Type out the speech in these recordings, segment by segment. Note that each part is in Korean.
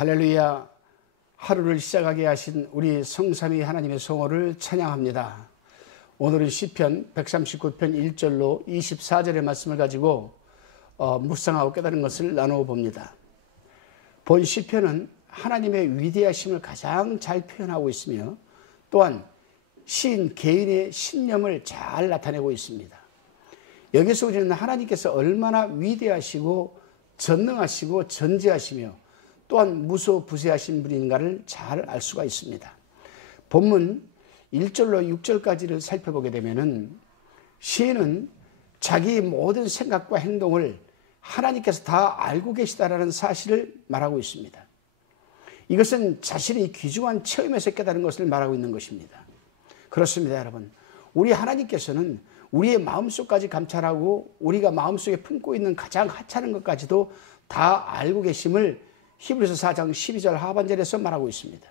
할렐루야. 하루를 시작하게 하신 우리 성삼위 하나님의 성호를 찬양합니다. 오늘은 시편 139편 1절로 24절의 말씀을 가지고 묵상하고 깨달은 것을 나누어 봅니다. 본 시편은 하나님의 위대하심을 가장 잘 표현하고 있으며 또한 시인 개인의 신념을 잘 나타내고 있습니다. 여기서 우리는 하나님께서 얼마나 위대하시고 전능하시고 전지하시며 또한 무소부재하신 분인가를 잘 알 수가 있습니다. 본문 1절로 6절까지를 살펴보게 되면은 시인은 자기 모든 생각과 행동을 하나님께서 다 알고 계시다라는 사실을 말하고 있습니다. 이것은 자신이 귀중한 체험에서 깨달은 것을 말하고 있는 것입니다. 그렇습니다, 여러분. 우리 하나님께서는 우리의 마음속까지 감찰하고 우리가 마음속에 품고 있는 가장 하찮은 것까지도 다 알고 계심을 히브리서 4장 12절 하반절에서 말하고 있습니다.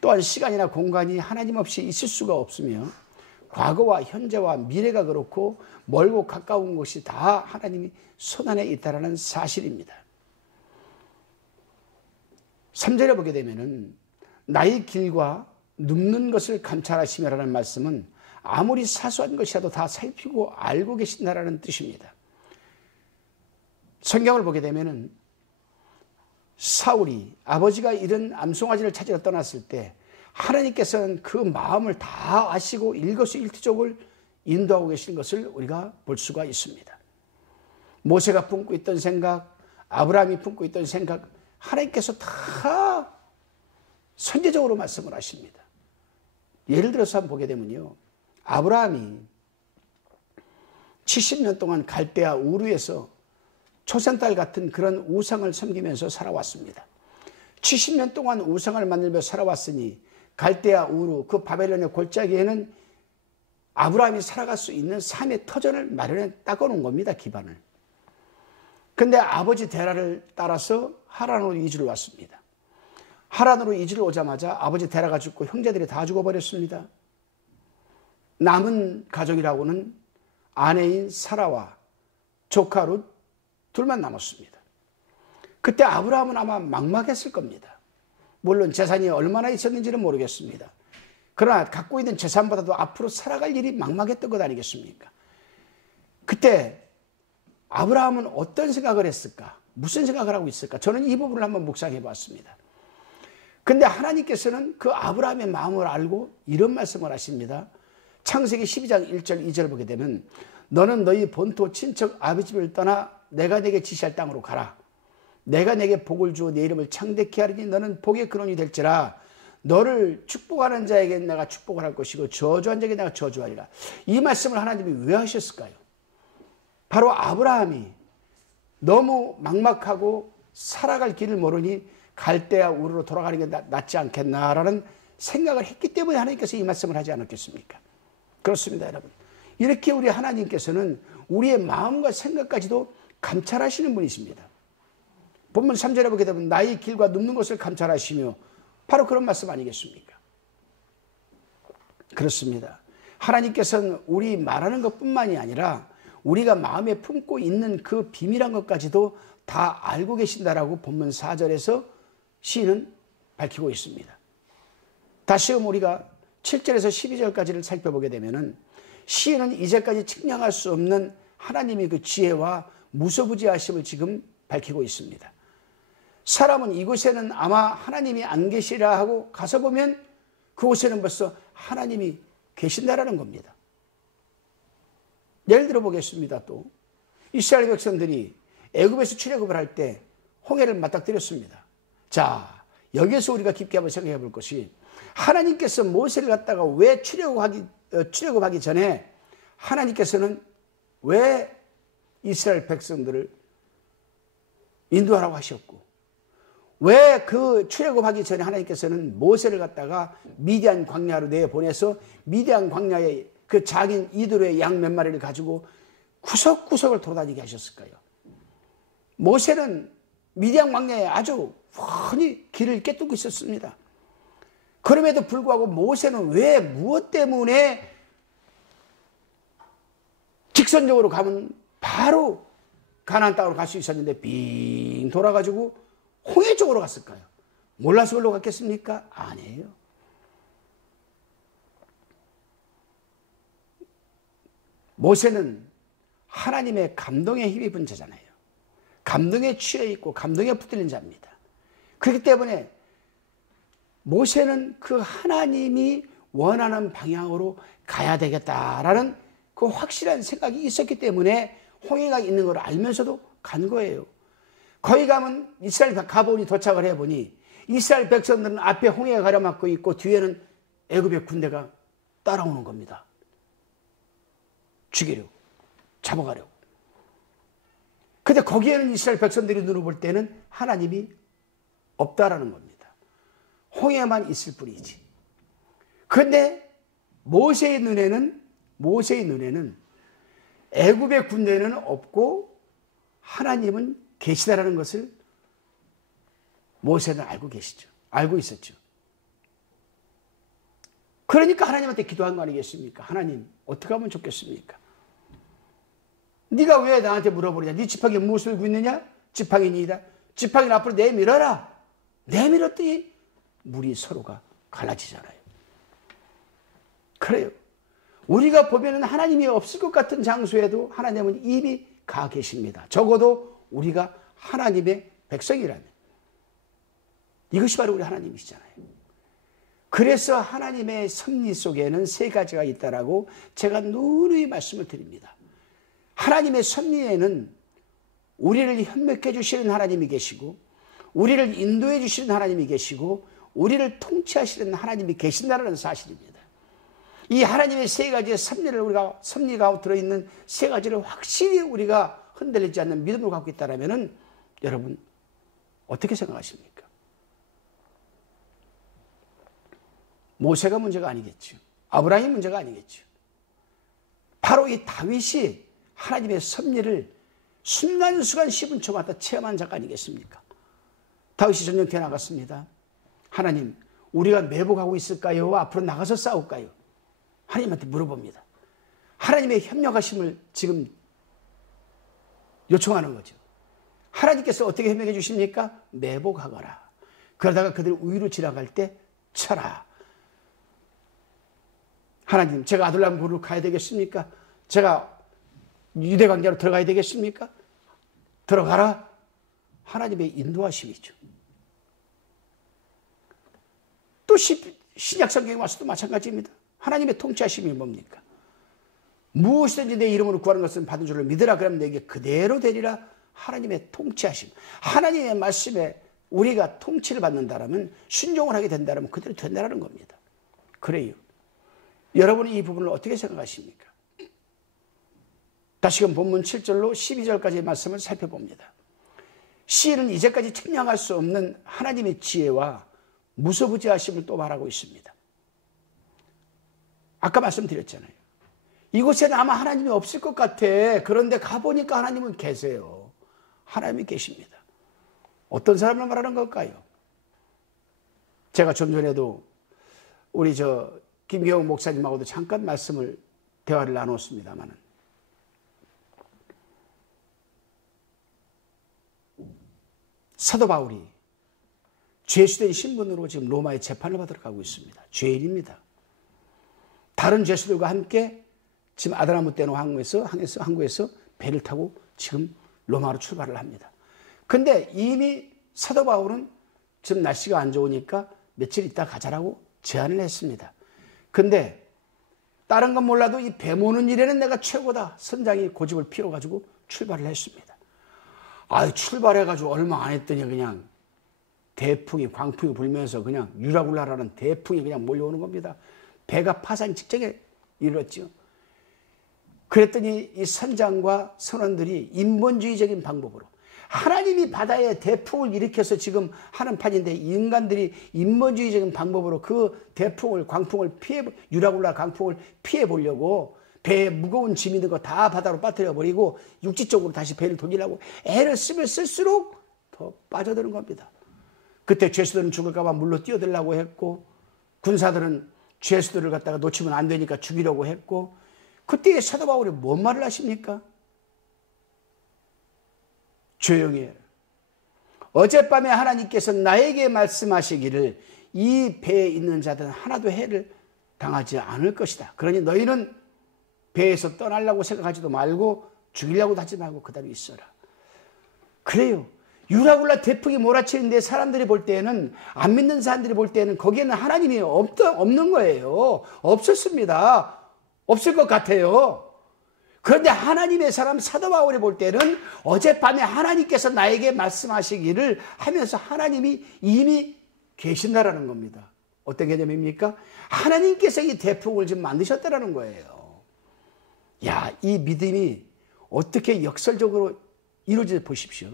또한 시간이나 공간이 하나님 없이 있을 수가 없으며 과거와 현재와 미래가 그렇고 멀고 가까운 것이 다 하나님이 손안에 있다는 사실입니다. 3절에 보게 되면은 나의 길과 눕는 것을 감찰하시며라는 말씀은 아무리 사소한 것이라도 다 살피고 알고 계신다라는 뜻입니다. 성경을 보게 되면은 사울이 아버지가 잃은 암송아지를 찾으러 떠났을 때 하나님께서는 그 마음을 다 아시고 일거수일투족을 인도하고 계신 것을 우리가 볼 수가 있습니다. 모세가 품고 있던 생각, 아브라함이 품고 있던 생각, 하나님께서 다 선제적으로 말씀을 하십니다. 예를 들어서 한번 보게 되면요, 아브라함이 70년 동안 갈대아 우르에서 초생딸 같은 그런 우상을 섬기면서 살아왔습니다. 70년 동안 우상을 만들며 살아왔으니 갈대아 우르 그 바벨론의 골짜기에는 아브라함이 살아갈 수 있는 삶의 터전을 마련해 닦아놓은 겁니다. 기반을. 근데 아버지 데라를 따라서 하란으로 이주를 왔습니다. 하란으로 이주를 오자마자 아버지 데라가 죽고 형제들이 다 죽어버렸습니다. 남은 가족이라고는 아내인 사라와 조카 룻 둘만 남았습니다. 그때 아브라함은 아마 막막했을 겁니다. 물론 재산이 얼마나 있었는지는 모르겠습니다. 그러나 갖고 있는 재산보다도 앞으로 살아갈 일이 막막했던 것 아니겠습니까? 그때 아브라함은 어떤 생각을 했을까? 무슨 생각을 하고 있을까? 저는 이 부분을 한번 묵상해 봤습니다. 근데 하나님께서는 그 아브라함의 마음을 알고 이런 말씀을 하십니다. 창세기 12장 1절 2절 보게 되면 너는 너희 본토 친척 아버지 집을 떠나 내가 내게 지시할 땅으로 가라. 내가 내게 복을 주어 내 이름을 창대케 하리니 너는 복의 근원이 될지라. 너를 축복하는 자에게 내가 축복을 할 것이고 저주한 자에게 내가 저주하리라. 이 말씀을 하나님이 왜 하셨을까요? 바로 아브라함이 너무 막막하고 살아갈 길을 모르니 갈대아 우르로 돌아가는 게 낫지 않겠나라는 생각을 했기 때문에 하나님께서 이 말씀을 하지 않았겠습니까? 그렇습니다, 여러분. 이렇게 우리 하나님께서는 우리의 마음과 생각까지도 감찰하시는 분이십니다. 본문 3절에 보게 되면 나의 길과 눕는 것을 감찰하시며 바로 그런 말씀 아니겠습니까? 그렇습니다. 하나님께서는 우리 말하는 것뿐만이 아니라 우리가 마음에 품고 있는 그 비밀한 것까지도 다 알고 계신다라고 본문 4절에서 시인은 밝히고 있습니다. 다시 우리가 7절에서 12절까지를 살펴보게 되면은 시인은 이제까지 측량할 수 없는 하나님의 그 지혜와 무소부지하심을 지금 밝히고 있습니다. 사람은 이곳에는 아마 하나님이 안 계시라 하고 가서 보면 그곳에는 벌써 하나님이 계신다라는 겁니다. 예를 들어 보겠습니다. 또 이스라엘 백성들이 애굽에서 출애굽을 할 때 홍해를 맞닥뜨렸습니다. 자, 여기에서 우리가 깊게 한번 생각해 볼 것이 하나님께서 모세를 갖다가 왜 출애굽하기 전에 하나님께서는 왜 이스라엘 백성들을 인도하라고 하셨고 왜 그 출애굽하기 전에 하나님께서는 모세를 갖다가 미디안 광야로 내보내서 미디안 광야에 그 작은 이도로의 양 몇 마리를 가지고 구석구석을 돌아다니게 하셨을까요? 모세는 미디안 광야에 아주 훤히 길을 꿰뚫고 있었습니다. 그럼에도 불구하고 모세는 왜 무엇 때문에 직선적으로 가면 바로 가나안 땅으로 갈 수 있었는데 빙 돌아가지고 홍해 쪽으로 갔을까요? 몰라서 그걸로 갔겠습니까? 아니에요. 모세는 하나님의 감동에 힘입은 자잖아요. 감동에 취해 있고 감동에 붙들린 자입니다. 그렇기 때문에 모세는 그 하나님이 원하는 방향으로 가야 되겠다라는 그 확실한 생각이 있었기 때문에 홍해가 있는 걸 알면서도 간 거예요. 거기 가면 이스라엘 가보니 도착을 해보니 이스라엘 백성들은 앞에 홍해가 가려막고 있고 뒤에는 애굽의 군대가 따라오는 겁니다. 죽이려고, 잡아가려고. 근데 거기에는 이스라엘 백성들이 눈을 볼 때는 하나님이 없다라는 겁니다. 홍해만 있을 뿐이지. 그런데 모세의 눈에는 애굽의 군대는 없고 하나님은 계시다라는 것을 모세는 알고 계시죠. 알고 있었죠. 그러니까 하나님한테 기도한 거 아니겠습니까? 하나님, 어떻게 하면 좋겠습니까? 네가 왜 나한테 물어보느냐? 네 지팡이에 무엇을 들고 있느냐? 지팡이니이다. 지팡이를 앞으로 내밀어라. 내밀었더니 물이 서로가 갈라지잖아요. 그래요. 우리가 보면은 하나님이 없을 것 같은 장소에도 하나님은 이미 가 계십니다. 적어도 우리가 하나님의 백성이라면. 이것이 바로 우리 하나님이시잖아요. 그래서 하나님의 섭리 속에는 세 가지가 있다라고 제가 누누이 말씀을 드립니다. 하나님의 섭리에는 우리를 협력해 주시는 하나님이 계시고 우리를 인도해 주시는 하나님이 계시고 우리를 통치하시는 하나님이 계신다는 사실입니다. 이 하나님의 세 가지의 섭리가 들어있는 세 가지를 확실히 우리가 흔들리지 않는 믿음을 갖고 있다면 여러분 어떻게 생각하십니까? 모세가 문제가 아니겠죠. 아브라함이 문제가 아니겠죠. 바로 이 다윗이 하나님의 섭리를 순간순간 10분 초마다 체험한 자가 아니겠습니까? 다윗이 전쟁터에 나갔습니다. 하나님, 우리가 매복하고 있을까요? 앞으로 나가서 싸울까요? 하나님한테 물어봅니다. 하나님의 협력하심을 지금 요청하는 거죠. 하나님께서 어떻게 협력해 주십니까? 매복하거라. 그러다가 그들 위로 지나갈 때 쳐라. 하나님, 제가 아둘람으로 가야 되겠습니까? 제가 유대 광야로 들어가야 되겠습니까? 들어가라. 하나님의 인도하심이죠. 또 신약 성경에 와서도 마찬가지입니다. 하나님의 통치하심이 뭡니까? 무엇이든지 내 이름으로 구하는 것은 받은 줄을 믿으라. 그러면 내게 그대로 되리라. 하나님의 통치하심. 하나님의 말씀에 우리가 통치를 받는다면 순종을 하게 된다면 그대로 된다는 겁니다. 그래요. 여러분이 이 부분을 어떻게 생각하십니까? 다시금 본문 7절로 12절까지의 말씀을 살펴봅니다. 시인은 이제까지 측량할 수 없는 하나님의 지혜와 무소부지하심을 또 말하고 있습니다. 아까 말씀드렸잖아요. 이곳에는 아마 하나님이 없을 것 같아. 그런데 가보니까 하나님은 계세요. 하나님이 계십니다. 어떤 사람을 말하는 걸까요? 제가 좀 전에도 우리 김경욱 목사님하고도 잠깐 대화를 나눴습니다만은 사도 바울이 죄수된 신분으로 지금 로마에 재판을 받으러 가고 있습니다. 죄인입니다. 다른 죄수들과 함께 지금 아드라무떼노 항구에서 배를 타고 지금 로마로 출발을 합니다. 근데 이미 사도 바울은 지금 날씨가 안 좋으니까 며칠 있다 가자라고 제안을 했습니다. 근데 다른 건 몰라도 이 배 모는 일에는 내가 최고다. 선장이 고집을 피워가지고 출발을 했습니다. 출발해가지고 얼마 안 했더니 그냥 광풍이 불면서 그냥 유라굴라라는 대풍이 그냥 몰려오는 겁니다. 배가 파산 직전에 이르렀죠. 그랬더니 이 선장과 선원들이 인본주의적인 방법으로 하나님이 바다에 대풍을 일으켜서 지금 하는 판인데 인간들이 인본주의적인 방법으로 그 광풍을 유라굴라 강풍을 피해 보려고 배에 무거운 짐 있는 거 다 바다로 빠뜨려 버리고 육지 쪽으로 다시 배를 돌리려고 애를 쓰면 쓸수록 더 빠져드는 겁니다. 그때 죄수들은 죽을까 봐 물로 뛰어들려고 했고 군사들은 죄수들을 갖다가 놓치면 안 되니까 죽이려고 했고 그때 사도 바울이 뭔 말을 하십니까? 조용히 해라. 어젯밤에 하나님께서 나에게 말씀하시기를 이 배에 있는 자들은 하나도 해를 당하지 않을 것이다. 그러니 너희는 배에서 떠나려고 생각하지도 말고 죽이려고도 하지 말고 그대로 있어라. 그래요. 유라굴라 대풍이 몰아치는데 사람들이 볼 때는, 안 믿는 사람들이 볼 때는 거기에는 하나님이 없는 거예요. 없었습니다. 없을 것 같아요. 그런데 하나님의 사람 사도 바울이 볼 때는 어젯밤에 하나님께서 나에게 말씀하시기를 하면서 하나님이 이미 계신다라는 겁니다. 어떤 개념입니까? 하나님께서 이 대풍을 지금 만드셨다라는 거예요. 야, 이 믿음이 어떻게 역설적으로 이루어지는지 보십시오.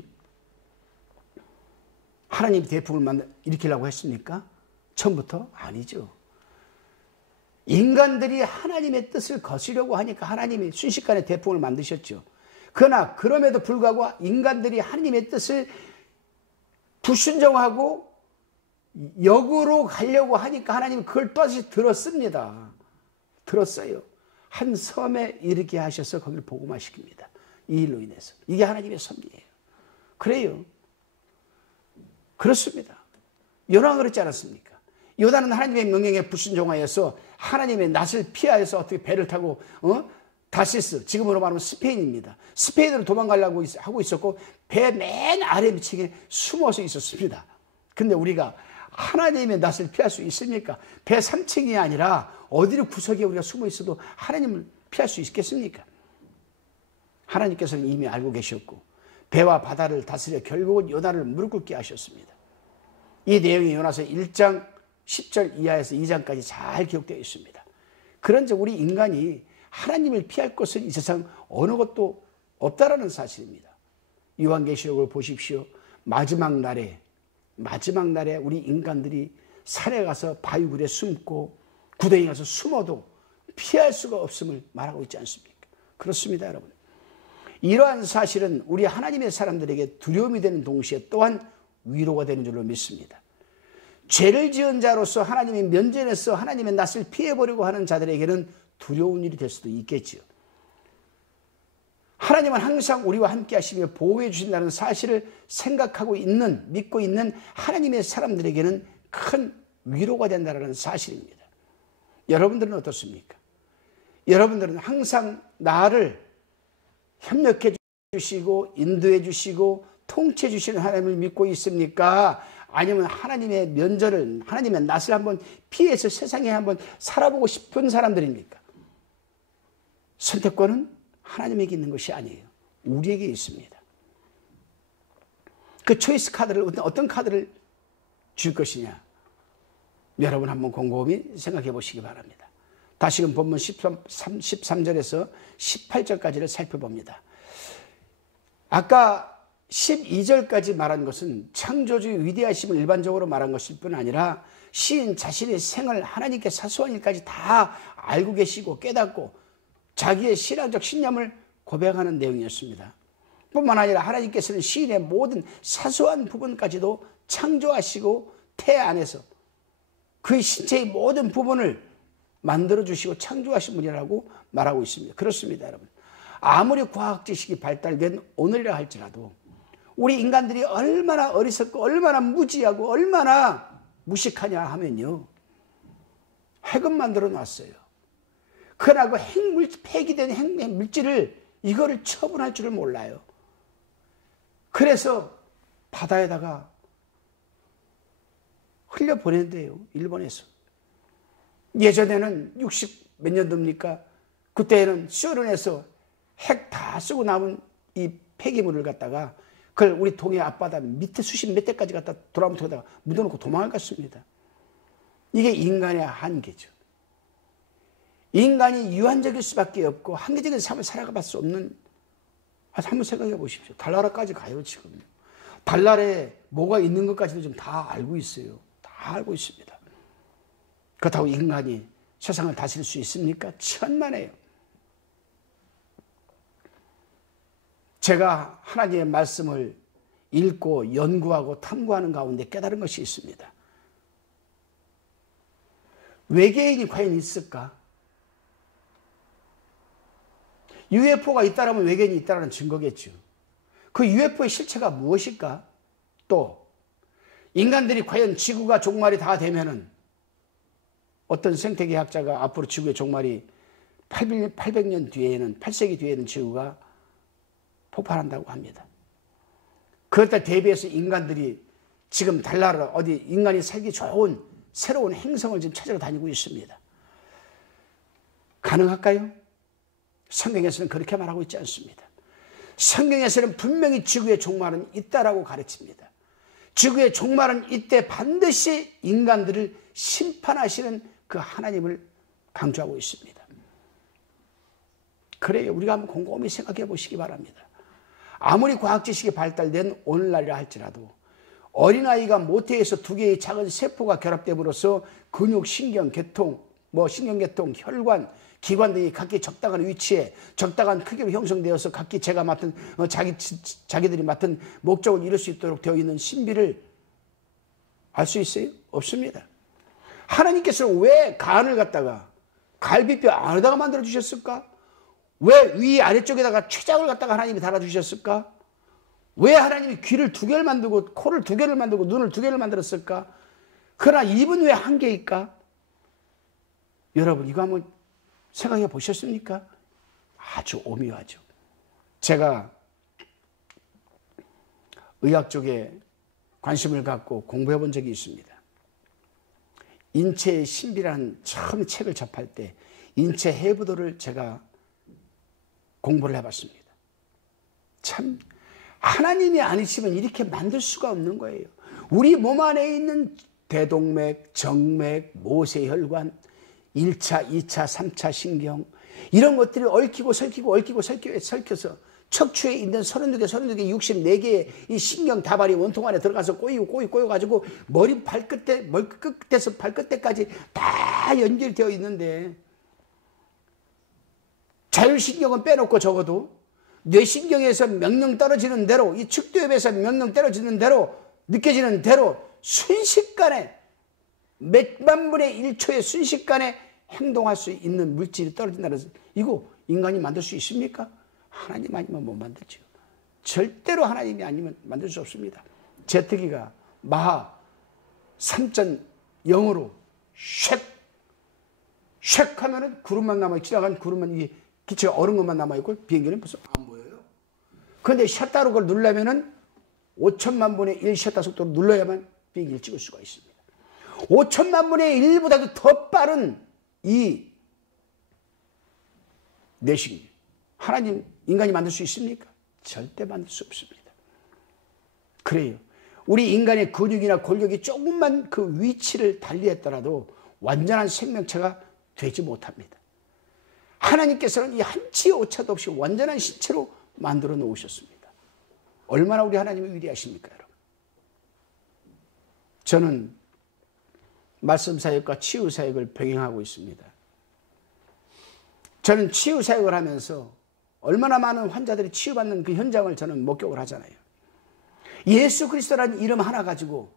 하나님이 대풍을 일으키려고 했습니까? 처음부터? 아니죠. 인간들이 하나님의 뜻을 거스려고 하니까 하나님이 순식간에 대풍을 만드셨죠. 그러나 그럼에도 불구하고 인간들이 하나님의 뜻을 불순종하고 역으로 가려고 하니까 하나님이 그걸 또다시 들었습니다. 들었어요. 한 섬에 이르게 하셔서 거기를 복음화시킵니다. 이 일로 인해서. 이게 하나님의 섭리예요. 그래요. 그렇습니다. 요나가 그렇지 않았습니까? 요나는 하나님의 명령에 불순종하여서 하나님의 낯을 피하여서 어떻게 배를 타고 다시스, 지금으로 말하면 스페인입니다. 스페인으로 도망가려고 하고 있었고 배 맨 아래 미치게 숨어서 있었습니다. 근데 우리가 하나님의 낯을 피할 수 있습니까? 배 3층이 아니라 어디로 구석에 우리가 숨어 있어도 하나님을 피할 수 있겠습니까? 하나님께서는 이미 알고 계셨고 배와 바다를 다스려 결국은 요나를 무릎 꿇게 하셨습니다. 이 내용이 요나서 1장 10절 이하에서 2장까지 잘 기록되어 있습니다. 그런즉 우리 인간이 하나님을 피할 것은 이 세상 어느 것도 없다라는 사실입니다. 요한계시록을 보십시오. 마지막 날에 우리 인간들이 산에 가서 바위굴에 숨고 구덩이 가서 숨어도 피할 수가 없음을 말하고 있지 않습니까? 그렇습니다, 여러분. 이러한 사실은 우리 하나님의 사람들에게 두려움이 되는 동시에 또한 위로가 되는 줄로 믿습니다. 죄를 지은 자로서 하나님이 면전에서 하나님의 낯을 피해보려고 하는 자들에게는 두려운 일이 될 수도 있겠지요. 하나님은 항상 우리와 함께 하시며 보호해 주신다는 사실을 생각하고 있는, 믿고 있는 하나님의 사람들에게는 큰 위로가 된다는 사실입니다. 여러분들은 어떻습니까? 여러분들은 항상 나를 협력해 주시고 인도해 주시고 통치해 주시는 하나님을 믿고 있습니까? 아니면 하나님의 면전을, 하나님의 낯을 한번 피해서 세상에 한번 살아보고 싶은 사람들입니까? 선택권은 하나님에게 있는 것이 아니에요. 우리에게 있습니다. 그 초이스 카드를, 어떤 카드를 줄 것이냐? 여러분 한번 곰곰이 생각해 보시기 바랍니다. 다시금 본문 13절에서 18절까지를 살펴봅니다. 아까 12절까지 말한 것은 창조주의 위대하심을 일반적으로 말한 것일 뿐 아니라 시인 자신의 생을 하나님께 사소한 일까지 다 알고 계시고 깨닫고 자기의 신앙적 신념을 고백하는 내용이었습니다. 뿐만 아니라 하나님께서는 시인의 모든 사소한 부분까지도 창조하시고 태 안에서 그의 신체의 모든 부분을 만들어주시고 창조하신 분이라고 말하고 있습니다. 그렇습니다, 여러분. 아무리 과학 지식이 발달된 오늘이라 할지라도 우리 인간들이 얼마나 어리석고 얼마나 무지하고 얼마나 무식하냐 하면요, 핵은 만들어 놨어요. 그러나 그 폐기된 핵물질을 이거를 처분할 줄을 몰라요. 그래서 바다에다가 흘려보낸대요, 일본에서. 예전에는 60 몇 년도입니까? 그때는 소련에서 핵 다 쓰고 남은 이 폐기물을 갖다가 그걸 우리 동해 앞바다 밑에 수십 몇 대까지 갖다 도라무통에다가 묻어놓고 도망을 갔습니다. 이게 인간의 한계죠. 인간이 유한적일 수밖에 없고 한계적인 삶을 살아갈 수 없는, 한번 생각해 보십시오. 달나라까지 가요, 지금. 달나라에 뭐가 있는 것까지도 좀 다 알고 있어요. 다 알고 있습니다. 그렇다고 인간이 세상을 다스릴 수 있습니까? 천만에요. 제가 하나님의 말씀을 읽고 연구하고 탐구하는 가운데 깨달은 것이 있습니다. 외계인이 과연 있을까? UFO가 있다면 외계인이 있다는 증거겠죠. 그 UFO의 실체가 무엇일까? 또 인간들이 과연 지구가 종말이 다 되면은 어떤 생태계학자가 앞으로 지구의 종말이 800년 뒤에는 8세기 뒤에는 지구가 폭발한다고 합니다. 그것에 대비해서 인간들이 지금 달나라 어디 인간이 살기 좋은 새로운 행성을 지금 찾으러 다니고 있습니다. 가능할까요? 성경에서는 그렇게 말하고 있지 않습니다. 성경에서는 분명히 지구의 종말은 있다라고 가르칩니다. 지구의 종말은 이때 반드시 인간들을 심판하시는 그 하나님을 강조하고 있습니다. 그래요. 우리가 한번 곰곰이 생각해 보시기 바랍니다. 아무리 과학 지식이 발달된 오늘날이라 할지라도 어린아이가 모태에서 두 개의 작은 세포가 결합됨으로써 근육, 신경, 계통, 신경계통, 혈관, 기관 등이 각기 적당한 위치에 적당한 크기로 형성되어서 각기 제가 맡은 자기들이 맡은 목적을 이룰 수 있도록 되어 있는 신비를 알 수 있어요? 없습니다. 하나님께서는 왜 간을 갖다가 갈비뼈 안에다가 만들어 주셨을까? 왜 위 아래쪽에다가 췌장을 갖다가 하나님이 달아 주셨을까? 왜 하나님이 귀를 두 개를 만들고 코를 두 개를 만들고 눈을 두 개를 만들었을까? 그러나 입은 왜 한 개일까? 여러분 이거 한번 생각해 보셨습니까? 아주 오묘하죠. 제가 의학 쪽에 관심을 갖고 공부해 본 적이 있습니다. 인체의 신비라는 처음 책을 접할 때 인체 해부도를 제가 공부를 해봤습니다. 참 하나님이 아니시면 이렇게 만들 수가 없는 거예요. 우리 몸 안에 있는 대동맥, 정맥, 모세혈관, 1차, 2차, 3차 신경 이런 것들이 얽히고 설켜서 척추에 있는 32개, 64개의 이 신경 다발이 원통 안에 들어가서 꼬여가지고 머리 끝에서 발끝에까지 다 연결되어 있는데 자율신경은 빼놓고 적어도 뇌신경에서 명령 떨어지는 대로 이 측두엽에서 명령 떨어지는 대로 느껴지는 대로 순식간에 몇만 분의 1초의 순식간에 행동할 수 있는 물질이 떨어진다는 이거 인간이 만들 수 있습니까? 하나님 아니면 못 만들죠. 절대로 하나님이 아니면 만들 수 없습니다. 제트기가 마하 3.0으로 쉑 하면은 구름만 남아 지나간 구름만 이게 기체가 얼은 것만 남아 있고 비행기는 벌써 안 보여요. 그런데 셔터로 그걸 누르려면은 5천만 분의 1 셔터 속도로 눌러야만 비행기를 찍을 수가 있습니다. 5천만 분의 1보다도 더 빠른 이 뇌신경 하나님 인간이 만들 수 있습니까? 절대 만들 수 없습니다. 그래요. 우리 인간의 근육이나 골격이 조금만 그 위치를 달리했더라도 완전한 생명체가 되지 못합니다. 하나님께서는 이 한치의 오차도 없이 완전한 신체로 만들어 놓으셨습니다. 얼마나 우리 하나님이 위대하십니까, 여러분? 저는 말씀 사역과 치유 사역을 병행하고 있습니다. 저는 치유 사역을 하면서 얼마나 많은 환자들이 치유받는 그 현장을 저는 목격을 하잖아요. 예수 그리스도라는 이름 하나 가지고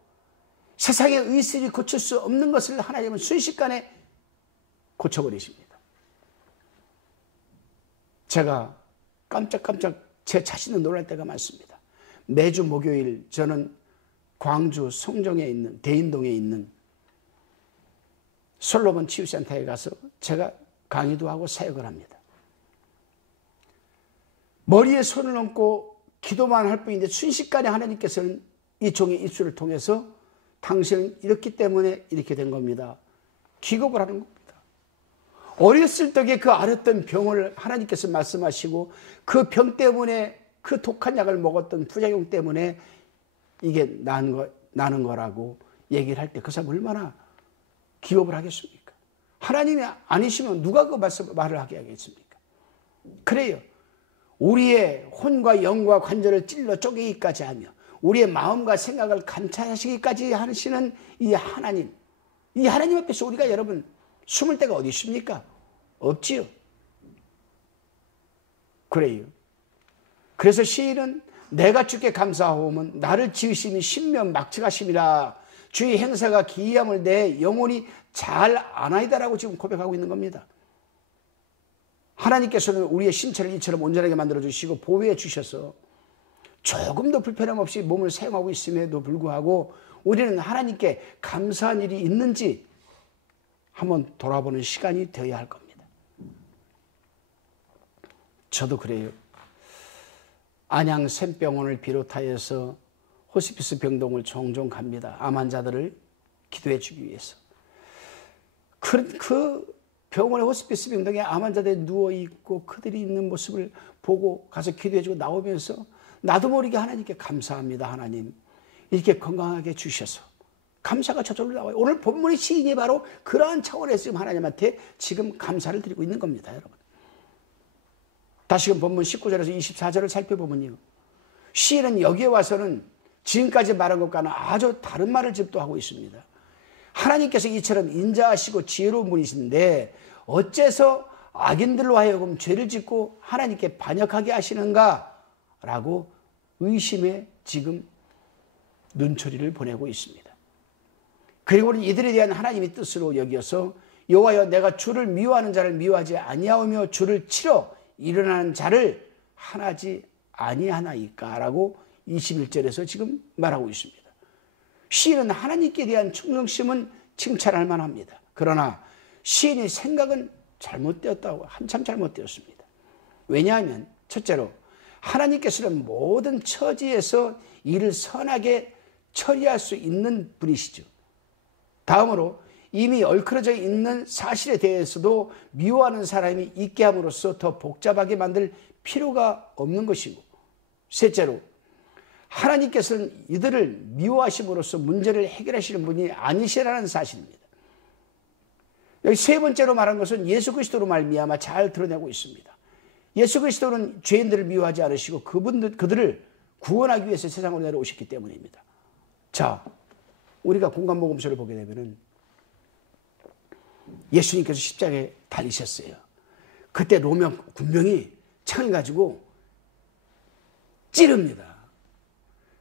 세상의 의술이 고칠 수 없는 것을 하나님은 순식간에 고쳐버리십니다. 제가 깜짝깜짝 제 자신을 놀랄 때가 많습니다. 매주 목요일 저는 광주 송정에 있는 대인동에 있는 솔로몬 치유센터에 가서 제가 강의도 하고 사역을 합니다. 머리에 손을 얹고 기도만 할 뿐인데 순식간에 하나님께서는 이 종의 입술을 통해서 당신은 이렇기 때문에 이렇게 된 겁니다. 기겁을 하는 겁니다. 어렸을 적에 그 앓았던 병을 하나님께서 말씀하시고 그 병 때문에 그 독한 약을 먹었던 부작용 때문에 이게 나는 거라고 얘기를 할 때 그 사람 얼마나 기겁을 하겠습니까? 하나님이 아니시면 누가 그 말을 하게 하겠습니까? 그래요. 우리의 혼과 영과 관절을 찔러 쪼개기까지 하며 우리의 마음과 생각을 감찰하시기까지 하시는 이 하나님, 이 하나님 앞에서 우리가 여러분 숨을 데가 어디 있습니까? 없지요. 그래요. 그래서 시인은 내가 주께 감사하오면 나를 지으심이 신명 막측하심이라 주의 행사가 기이함을 내 영혼이 잘 아나이다라고 지금 고백하고 있는 겁니다. 하나님께서는 우리의 신체를 이처럼 온전하게 만들어주시고 보호해 주셔서 조금도 불편함 없이 몸을 사용하고 있음에도 불구하고 우리는 하나님께 감사한 일이 있는지 한번 돌아보는 시간이 되어야 할 겁니다. 저도 그래요. 안양 샘병원을 비롯하여서 호스피스 병동을 종종 갑니다. 암 환자들을 기도해 주기 위해서. 그 병원의 호스피스 병동에 암 환자들이 누워있고 그들이 있는 모습을 보고 가서 기도해 주고 나오면서 나도 모르게 하나님께 감사합니다. 하나님 이렇게 건강하게 주셔서 감사가 저절로 나와요. 오늘 본문의 시인이 바로 그러한 차원에서 지금 하나님한테 지금 감사를 드리고 있는 겁니다. 여러분. 다시금 본문 19절에서 24절을 살펴보면요. 시인은 여기에 와서는 지금까지 말한 것과는 아주 다른 말을 지금 또 하고 있습니다. 하나님께서 이처럼 인자하시고 지혜로운 분이신데 어째서 악인들로 하여금 죄를 짓고 하나님께 반역하게 하시는가? 라고 의심에 지금 눈초리를 보내고 있습니다. 그리고는 이들에 대한 하나님의 뜻으로 여기어서 여호와여 내가 주를 미워하는 자를 미워하지 아니하오며 주를 치러 일어나는 자를 하나지 아니하나이까? 라고 21절에서 지금 말하고 있습니다. 시인은 하나님께 대한 충성심은 칭찬할 만합니다. 그러나 시인의 생각은 잘못되었다고, 한참 잘못되었습니다. 왜냐하면 첫째로 하나님께서는 모든 처지에서 일을 선하게 처리할 수 있는 분이시죠. 다음으로 이미 얽혀져 있는 사실에 대해서도 미워하는 사람이 있게 함으로써 더 복잡하게 만들 필요가 없는 것이고, 셋째로 하나님께서는 이들을 미워하심으로써 문제를 해결하시는 분이 아니시라는 사실입니다. 여기 세 번째로 말한 것은 예수 그리스도로 말미암아 잘 드러내고 있습니다. 예수 그리스도는 죄인들을 미워하지 않으시고 그들을 구원하기 위해서 세상으로 내려오셨기 때문입니다. 자, 우리가 공관복음서를 보게 되면은 예수님께서 십자가에 달리셨어요. 그때 로마 군병이 창을 가지고 찌릅니다.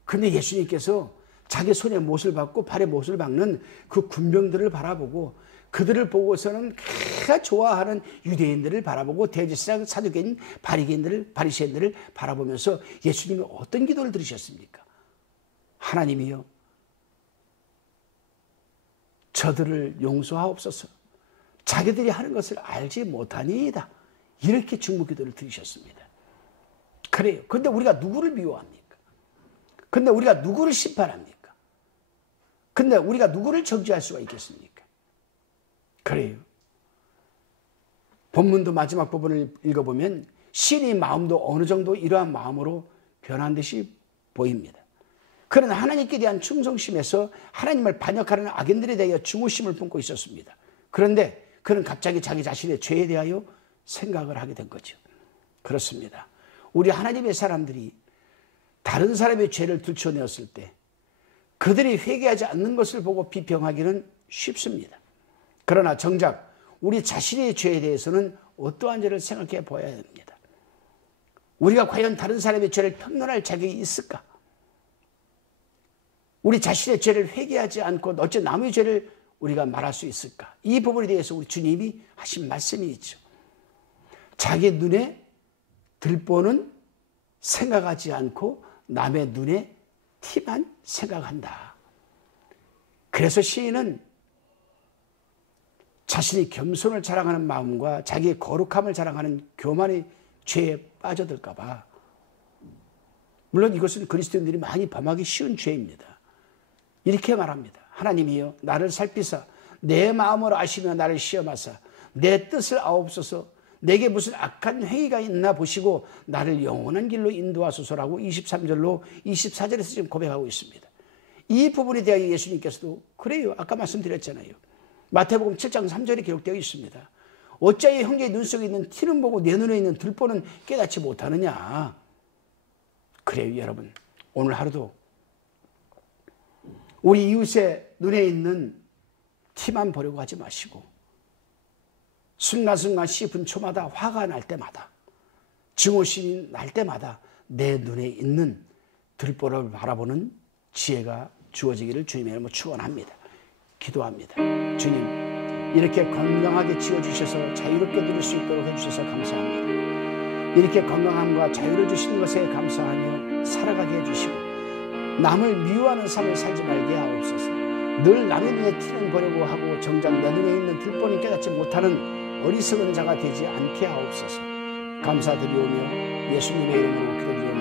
그런데 예수님께서 자기 손에 못을 박고 발에 못을 박는 그 군병들을 바라보고 그들을 보고서는 그가 좋아하는 유대인들을 바라보고 대제사장 사두개인 바리새인들을 바라보면서 예수님이 어떤 기도를 들으셨습니까? 하나님이여 저들을 용서하옵소서. 자기들이 하는 것을 알지 못하니이다. 이렇게 중보기도를 드리셨습니다. 그래요. 그런데 우리가 누구를 미워합니까? 그런데 우리가 누구를 심판합니까? 그런데 우리가 누구를 정죄할 수가 있겠습니까? 그래요. 본문도 마지막 부분을 읽어보면 시인의 마음도 어느 정도 이러한 마음으로 변한 듯이 보입니다. 그는 하나님께 대한 충성심에서 하나님을 반역하는 악인들에 대하여 증오심을 품고 있었습니다. 그런데 그는 갑자기 자기 자신의 죄에 대하여 생각을 하게 된 거죠. 그렇습니다. 우리 하나님의 사람들이 다른 사람의 죄를 들춰내었을 때 그들이 회개하지 않는 것을 보고 비평하기는 쉽습니다. 그러나 정작 우리 자신의 죄에 대해서는 어떠한 죄를 생각해 보아야 됩니다. 우리가 과연 다른 사람의 죄를 평론할 자격이 있을까? 우리 자신의 죄를 회개하지 않고 어째 남의 죄를 우리가 말할 수 있을까? 이 부분에 대해서 우리 주님이 하신 말씀이 있죠. 자기 눈에 들보는 생각하지 않고 남의 눈에 티만 생각한다. 그래서 시인은 자신이 겸손을 자랑하는 마음과 자기의 거룩함을 자랑하는 교만의 죄에 빠져들까 봐. 물론 이것은 그리스도인들이 많이 범하기 쉬운 죄입니다. 이렇게 말합니다. 하나님이여 나를 살피사 내 마음을 아시며 나를 시험하사 내 뜻을 아옵소서. 내게 무슨 악한 행위가 있나 보시고 나를 영원한 길로 인도하소서라고 23절로 24절에서 지금 고백하고 있습니다. 이 부분에 대하여 예수님께서도 그래요. 아까 말씀드렸잖아요. 마태복음 7장 3절에 기록되어 있습니다. 어찌하여 형제의 눈 속에 있는 티는 보고 내 눈에 있는 들보는 깨닫지 못하느냐. 그래요 여러분. 오늘 하루도 우리 이웃의 눈에 있는 티만 보려고 하지 마시고 순간순간 씹은 초마다 화가 날 때마다 증오심이 날 때마다 내 눈에 있는 들보를 바라보는 지혜가 주어지기를 주님의 이름으로 축원합니다. 기도합니다. 주님 이렇게 건강하게 지어주셔서 자유롭게 누릴 수 있도록 해주셔서 감사합니다. 이렇게 건강함과 자유를 주신 것에 감사하며 살아가게 해주시고 남을 미워하는 삶을 살지 말게 하옵소서. 늘 남의 눈에 티는 보려고 하고 정작 내 눈에 있는 들보니 깨닫지 못하는 어리석은 자가 되지 않게 하옵소서. 감사드리오며 예수님의 이름으로 기도드리옵나이다.